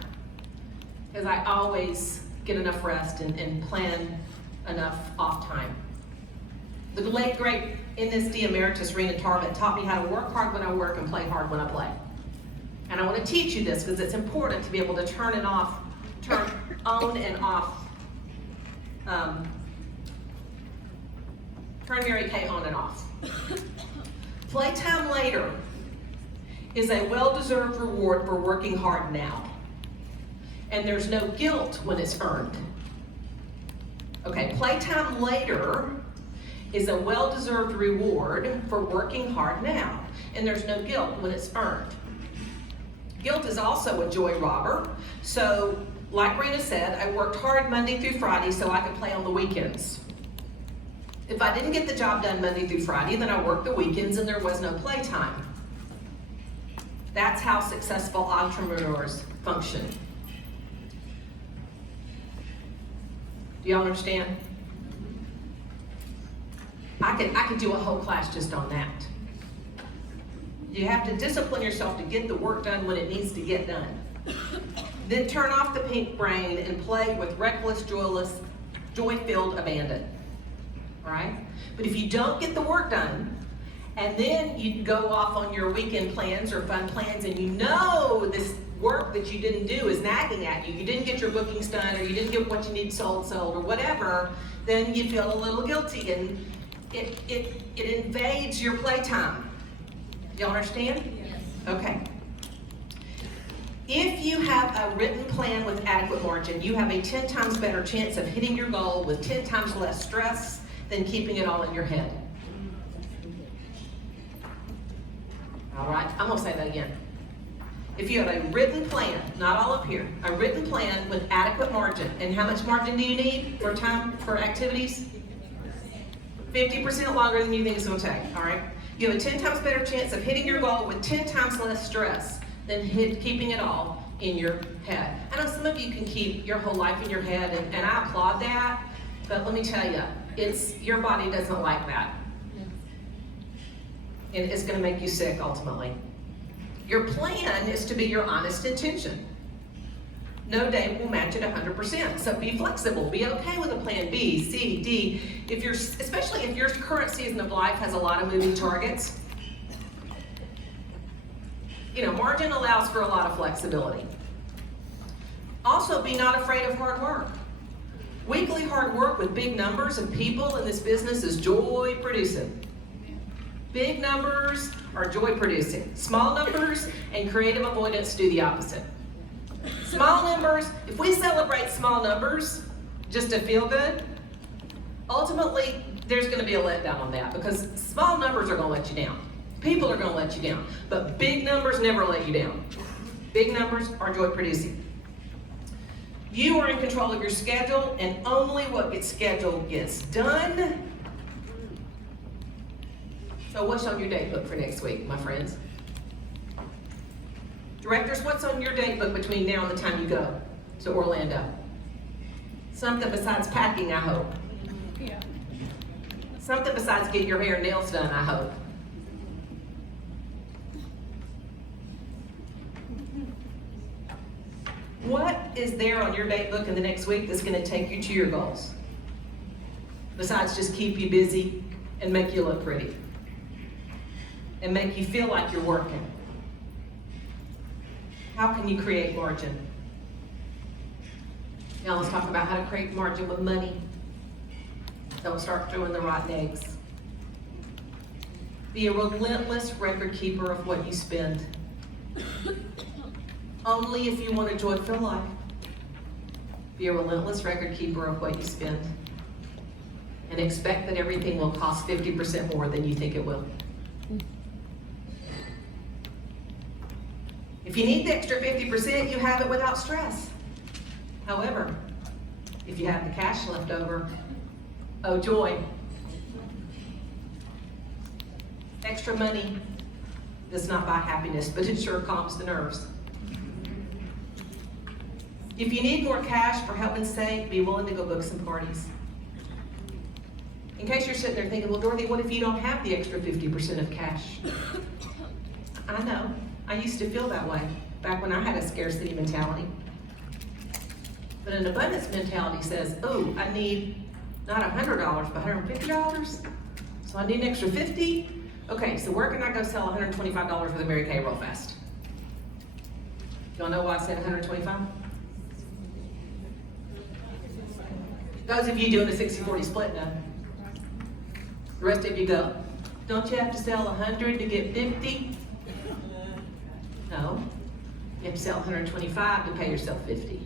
because I always get enough rest and plan enough off time. The late, great NSD Emeritus Rena Tarbett taught me how to work hard when I work and play hard when I play. And I want to teach you this because it's important to be able to turn on and off. Turn Mary Kay on and off. Playtime later is a well-deserved reward for working hard now. And there's no guilt when it's earned. Okay, playtime later is a well-deserved reward for working hard now. And there's no guilt when it's earned. Guilt is also a joy robber. So, like Rena said, I worked hard Monday through Friday so I could play on the weekends. If I didn't get the job done Monday through Friday, then I worked the weekends and there was no playtime. That's how successful entrepreneurs function. Do y'all understand? I could do a whole class just on that. You have to discipline yourself to get the work done when it needs to get done. Then turn off the pink brain and play with reckless, joyless, joy-filled abandon. All right? But if you don't get the work done, and then you go off on your weekend plans or fun plans, and you know this work that you didn't do is nagging at you, you didn't get your bookings done, or you didn't get what you need sold, or whatever, then you feel a little guilty, and it invades your playtime. You understand? Yes. Okay. If you have a written plan with adequate margin, you have a 10 times better chance of hitting your goal with 10 times less stress than keeping it all in your head. All right, I'm gonna say that again. If you have a written plan, not all up here, a written plan with adequate margin, and how much margin do you need for time, for activities? 50% longer than you think it's gonna take, all right? You have a 10 times better chance of hitting your goal with 10 times less stress than keeping it all in your head. I know some of you can keep your whole life in your head, and I applaud that, but let me tell you, your body doesn't like that. And it's gonna make you sick ultimately. Your plan is to be your honest intention. No day will match it 100%, so be flexible. Be okay with a plan B, C, D. Especially if your current season of life has a lot of moving targets. Margin allows for a lot of flexibility. Also, be not afraid of hard work. Weekly hard work with big numbers of people in this business is joy producing. Big numbers are joy producing. Small numbers and creative avoidance do the opposite. Small numbers, if we celebrate small numbers just to feel good, ultimately there's going to be a letdown on that, because small numbers are going to let you down. People are going to let you down, but big numbers never let you down. Big numbers are joy producing. You are in control of your schedule, and only what gets scheduled gets done. So what's on your date book for next week, my friends? Directors, what's on your date book between now and the time you go to Orlando? Something besides packing, I hope. Yeah. Something besides getting your hair and nails done, I hope. What is there on your date book in the next week that's going to take you to your goals? Besides just keep you busy and make you look pretty and make you feel like you're working. How can you create margin? Now let's talk about how to create margin with money. Don't start throwing the rotten eggs. Be a relentless record keeper of what you spend. Only if you want a joy-filled life. Be a relentless record keeper of what you spend. And expect that everything will cost 50% more than you think it will. If you need the extra 50%, you have it without stress. However, if you have the cash left over, oh joy. Extra money does not buy happiness, but it sure calms the nerves. If you need more cash, for heaven's sake, be willing to go book some parties. In case you're sitting there thinking, well, Dorothy, what if you don't have the extra 50% of cash? I know. I used to feel that way back when I had a scarcity mentality. But an abundance mentality says, oh, I need not $100, but $150. So I need an extra 50. Okay, so where can I go sell $125 with a Mary Kay real fast? Y'all know why I said 125? Those of you doing a 60-40 split know. The rest of you go, don't you have to sell 100 to get 50? No, you have to sell 125 to pay yourself 50.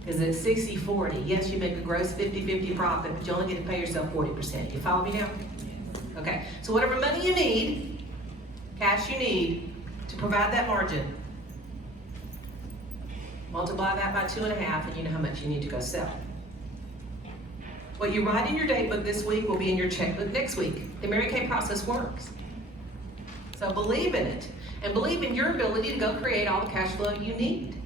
Because it's 60-40. Yes, you make a gross 50-50 profit, but you only get to pay yourself 40%. You follow me now? Okay, so whatever money you need, cash you need to provide that margin, multiply that by 2.5 and you know how much you need to go sell. What you write in your date book this week will be in your checkbook next week. The Mary Kay process works. So believe in it, and believe in your ability to go create all the cash flow you need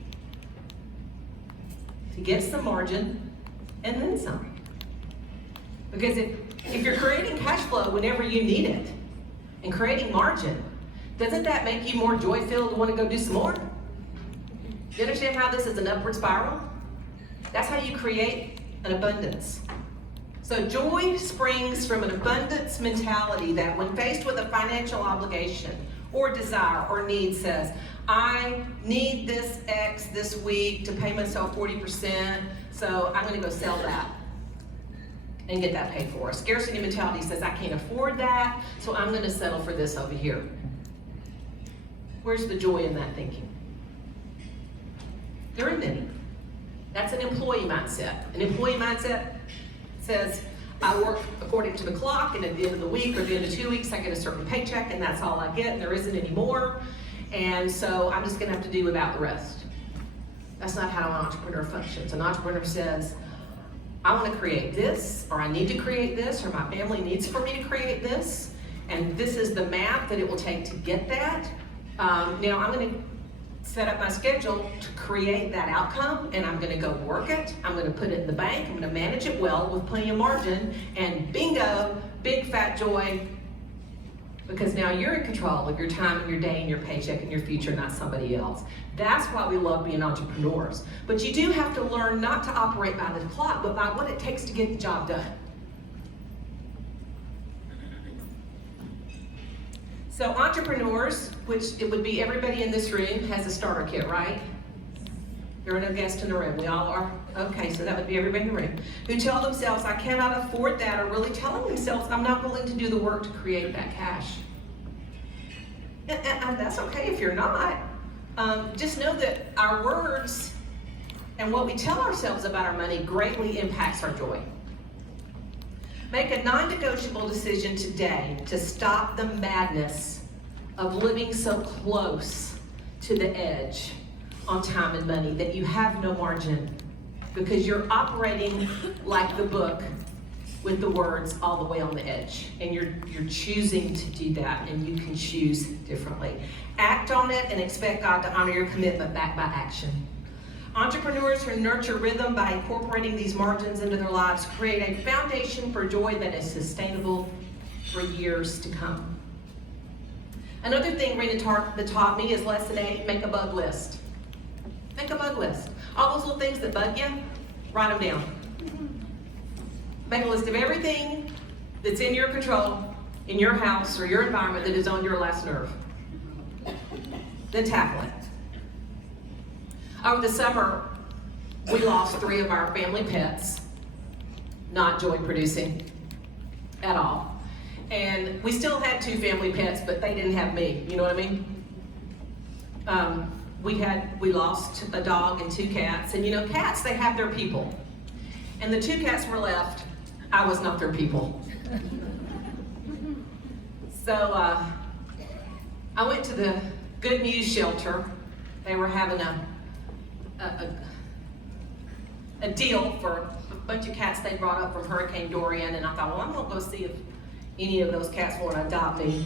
to get some margin and then some. Because if you're creating cash flow whenever you need it and creating margin, Doesn't that make you more joy-filled to want to go do some more? You understand how this is an upward spiral? That's how you create an abundance. So joy springs from an abundance mentality that when faced with a financial obligation or desire or need says, I need this X this week to pay myself 40%, so I'm going to go sell that and get that paid for. A scarcity mentality says, I can't afford that, so I'm going to settle for this over here. Where's the joy in that thinking? There isn't any. That's an employee mindset. An employee mindset says, I work according to the clock, and at the end of the week or the end of 2 weeks, I get a certain paycheck, and that's all I get, and there isn't any more. And so I'm just gonna have to do without the rest. That's not how an entrepreneur functions. An entrepreneur says, I wanna create this, or I need to create this, or my family needs for me to create this, and this is the math that it will take to get that. Now I'm gonna set up my schedule to create that outcome, and I'm gonna go work it, I'm gonna put it in the bank, I'm gonna manage it well with plenty of margin, and bingo, big fat joy, because now you're in control of your time and your day and your paycheck and your future, not somebody else. That's why we love being entrepreneurs. But you do have to learn not to operate by the clock, but by what it takes to get the job done. So entrepreneurs, which it would be everybody in this room, has a starter kit, right? There are no guests in the room. We all are? Okay, so that would be everybody in the room. Who tell themselves, I cannot afford that, or really telling themselves, I'm not willing to do the work to create that cash. And that's okay if you're not. Just know that our words and what we tell ourselves about our money greatly impacts our joy. Make a non-negotiable decision today to stop the madness of living so close to the edge on time and money that you have no margin, because you're operating like the book with the words all the way on the edge, and you're choosing to do that, and you can choose differently. Act on it and expect God to honor your commitment backed by action. Entrepreneurs who nurture rhythm by incorporating these margins into their lives create a foundation for joy that is sustainable for years to come. Another thing Rena taught me is lesson 8, make a bug list. Make a bug list. All those little things that bug you, write them down. Make a list of everything that's in your control, in your house or your environment that is on your last nerve. Then tackle it. Over the summer, we lost 3 of our family pets, not joy producing at all. And we still had 2 family pets, but they didn't have me, you know what I mean? We lost a dog and 2 cats, and you know, cats, they have their people. And the 2 cats were left, I was not their people. So I went to the Good News shelter. They were having a deal for a bunch of cats they brought up from Hurricane Dorian, and I thought, well, I'm gonna go see if any of those cats want to adopt me.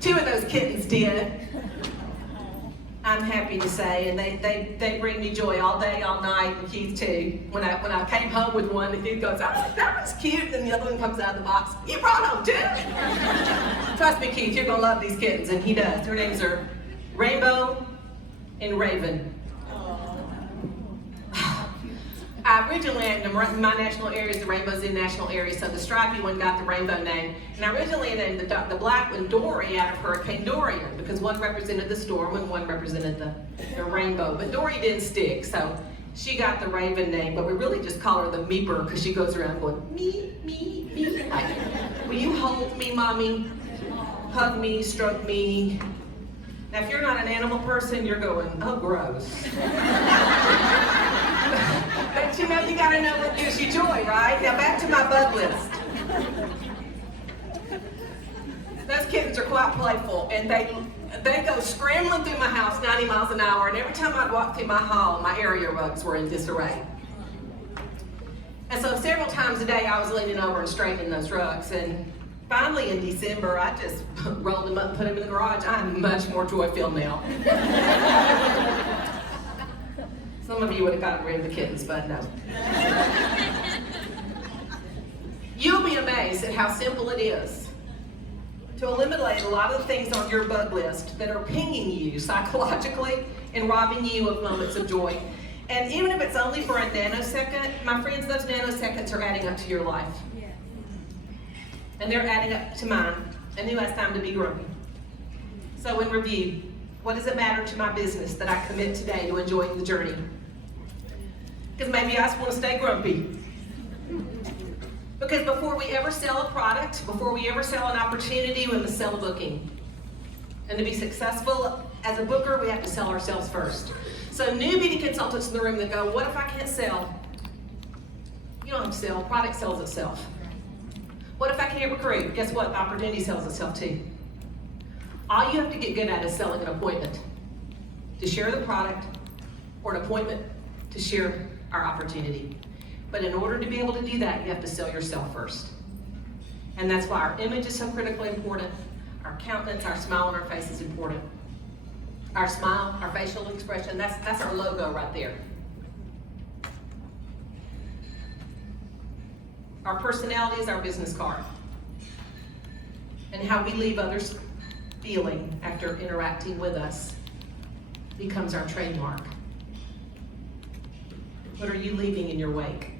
2 of those kittens did, I'm happy to say, and they bring me joy all day, all night, and Keith too. When I came home with one, the kid goes, that one's cute, and the other one comes out of the box, you brought home 2? Trust me, Keith, you're gonna love these kittens, and he does. Their names are Rainbow and Raven. I originally, my national area is the Rainbow's in national area, so the stripy one got the rainbow name. And I originally named the black one Dory out of Hurricane Dorian, because one represented the storm and one represented the rainbow. But Dory didn't stick, so she got the Raven name, but we really just call her the Meeper, because she goes around going, me, me, me. Like, will you hold me, mommy? Hug me, stroke me. Now, if you're not an animal person, you're going, oh, gross. But you know, you gotta know what gives you joy, right? Now, back to my bug list. Those kittens are quite playful, and they go scrambling through my house 90 miles an hour, and every time I'd walk through my hall, my area rugs were in disarray. And so several times a day, I was leaning over and straightening those rugs, and finally, in December, I just rolled them up and put them in the garage. I'm much more joy-filled now. Some of you would have gotten rid of the kittens, but no. You'll be amazed at how simple it is to eliminate a lot of the things on your bug list that are pinging you psychologically and robbing you of moments of joy. And even if it's only for a nanosecond, my friends, those nanoseconds are adding up to your life. Yeah. And they're adding up to mine. And who has time to be grumpy? So in review, what does it matter to my business that I commit today to enjoying the journey? Because maybe I just want to stay grumpy. Because before we ever sell a product, before we ever sell an opportunity, we must sell a booking. And to be successful as a booker, we have to sell ourselves first. So new beauty consultants in the room that go, what if I can't sell? You don't have to sell, product sells itself. What if I can't recruit? Guess what? The opportunity sells itself too. All you have to get good at is selling an appointment to share the product or an appointment to share our opportunity. But in order to be able to do that, you have to sell yourself first. And that's why our image is so critically important. Our countenance, our smile on our face is important. Our smile, our facial expression, that's our logo right there. Our personality is our business card. And how we leave others feeling after interacting with us becomes our trademark. What are you leaving in your wake?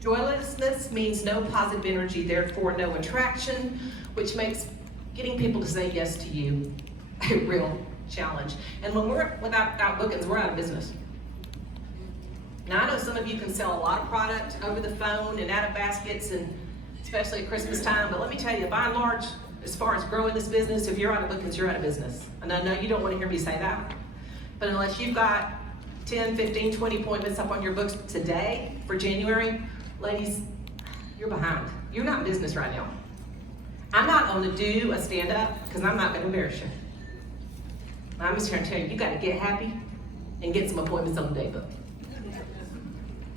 Joylessness means no positive energy, therefore no attraction, which makes getting people to say yes to you a real challenge. And when we're without bookings, we're out of business. Now I know some of you can sell a lot of product over the phone and out of baskets, and especially at Christmas time, but let me tell you, by and large, as far as growing this business, if you're out of bookings, you're out of business. And I know you don't want to hear me say that, but unless you've got 10, 15, 20 appointments up on your books today for January, ladies, you're behind. You're not in business right now. I'm not going to do a stand-up because I'm not going to embarrass you. I'm just trying to tell you, you got to get happy and get some appointments on the day book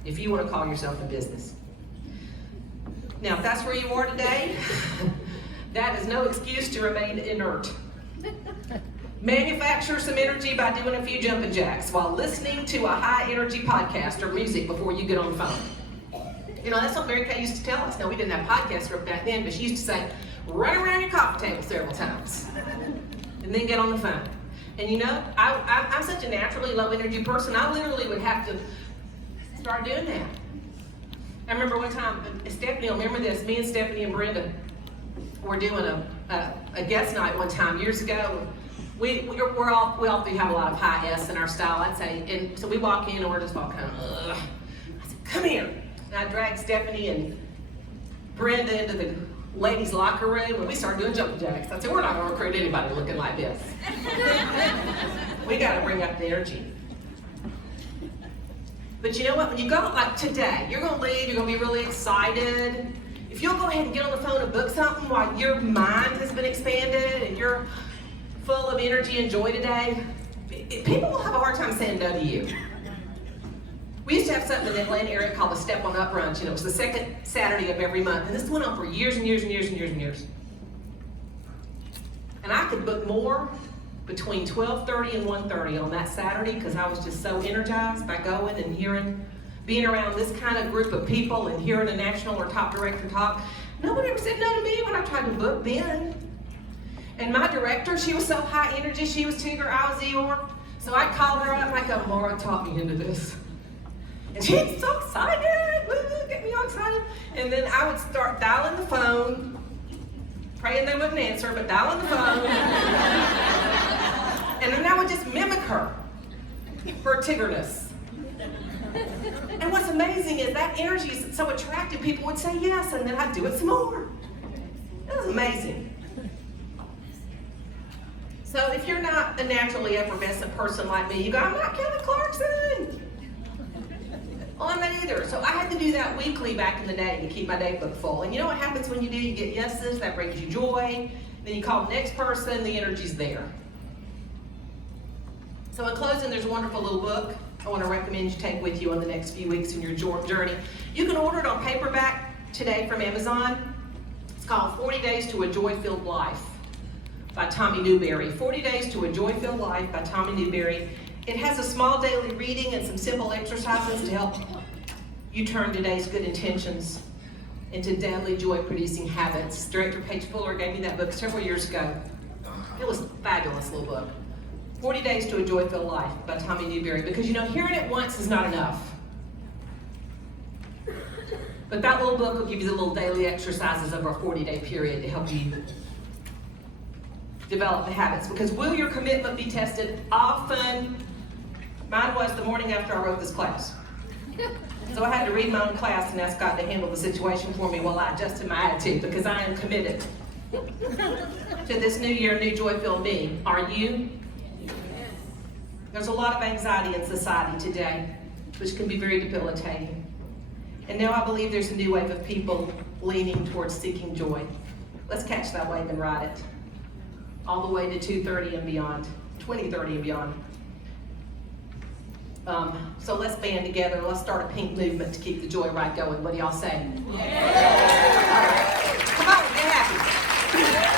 if you want to call yourself in business. Now, if that's where you are today, that is no excuse to remain inert. Manufacture some energy by doing a few jumping jacks while listening to a high-energy podcast or music before you get on the phone. You know, that's what Mary Kay used to tell us. Now, we didn't have podcasts back then, but she used to say, run around your coffee table several times and then get on the phone. And you know, I'm such a naturally low-energy person, I literally would have to start doing that. I remember one time, Stephanie will remember this, me and Stephanie and Brenda were doing a guest night one time years ago. We all three have a lot of high S in our style, I'd say. And so we walk in and we're just all kind of, ugh. I said, come here. And I dragged Stephanie and Brenda into the ladies' locker room and we started doing jumping jacks. I said, we're not going to recruit anybody looking like this. We got to bring up the energy. But you know what? When you go like today, you're going to leave, you're going to be really excited. If you'll go ahead and get on the phone and book something while your mind has been expanded and you're full of energy and joy today, people will have a hard time saying no to you. We used to have something in the Atlanta area called the Step On Up Brunch, and it was the second Saturday of every month. And this went on for years and years and years and years and years. And I could book more between 12:30 and 1:30 on that Saturday because I was just so energized by going and hearing, being around this kind of group of people and hearing a national or top director talk. Nobody ever said no to me when I tried to book then. And my director, she was so high energy, she was Tigger, I was Eeyore. So I called her up and I go, Laura taught me into this. And she's so excited, get me all excited. And then I would start dialing the phone, praying they wouldn't answer, but dialing the phone. And then I would just mimic her Tiggerness. And what's amazing is that energy is so attractive, people would say yes, and then I'd do it some more. It was amazing. So if you're not a naturally effervescent person like me, you go, I'm not Kelly Clarkson. Well, I'm not either. So I had to do that weekly back in the day to keep my day book full. And you know what happens when you do? You get yeses, that brings you joy. Then you call the next person, the energy's there. So in closing, there's a wonderful little book I want to recommend you take with you on the next few weeks in your journey. You can order it on paperback today from Amazon. It's called 40 Days to a Joy-Filled Life by Tommy Newberry. 40 Days to a Joy-Filled Life by Tommy Newberry. It has a small daily reading and some simple exercises to help you turn today's good intentions into daily joy-producing habits. Director Paige Fuller gave me that book several years ago. It was a fabulous little book. 40 Days to a Joy-Filled Life by Tommy Newberry. Because you know, hearing it once is not enough. But that little book will give you the little daily exercises over a 40-day period to help you develop the habits. Because will your commitment be tested? Often. Mine was the morning after I wrote this class. So I had to read my own class and ask God to handle the situation for me while I adjusted my attitude, because I am committed to this new year, new joy-filled me. Are you? There's a lot of anxiety in society today, which can be very debilitating. And now I believe there's a new wave of people leaning towards seeking joy. Let's catch that wave and ride it. All the way to 2030 and beyond. So let's band together. Let's start a pink movement to keep the joy ride going. What do y'all say? Yeah. All right. Come on, get happy.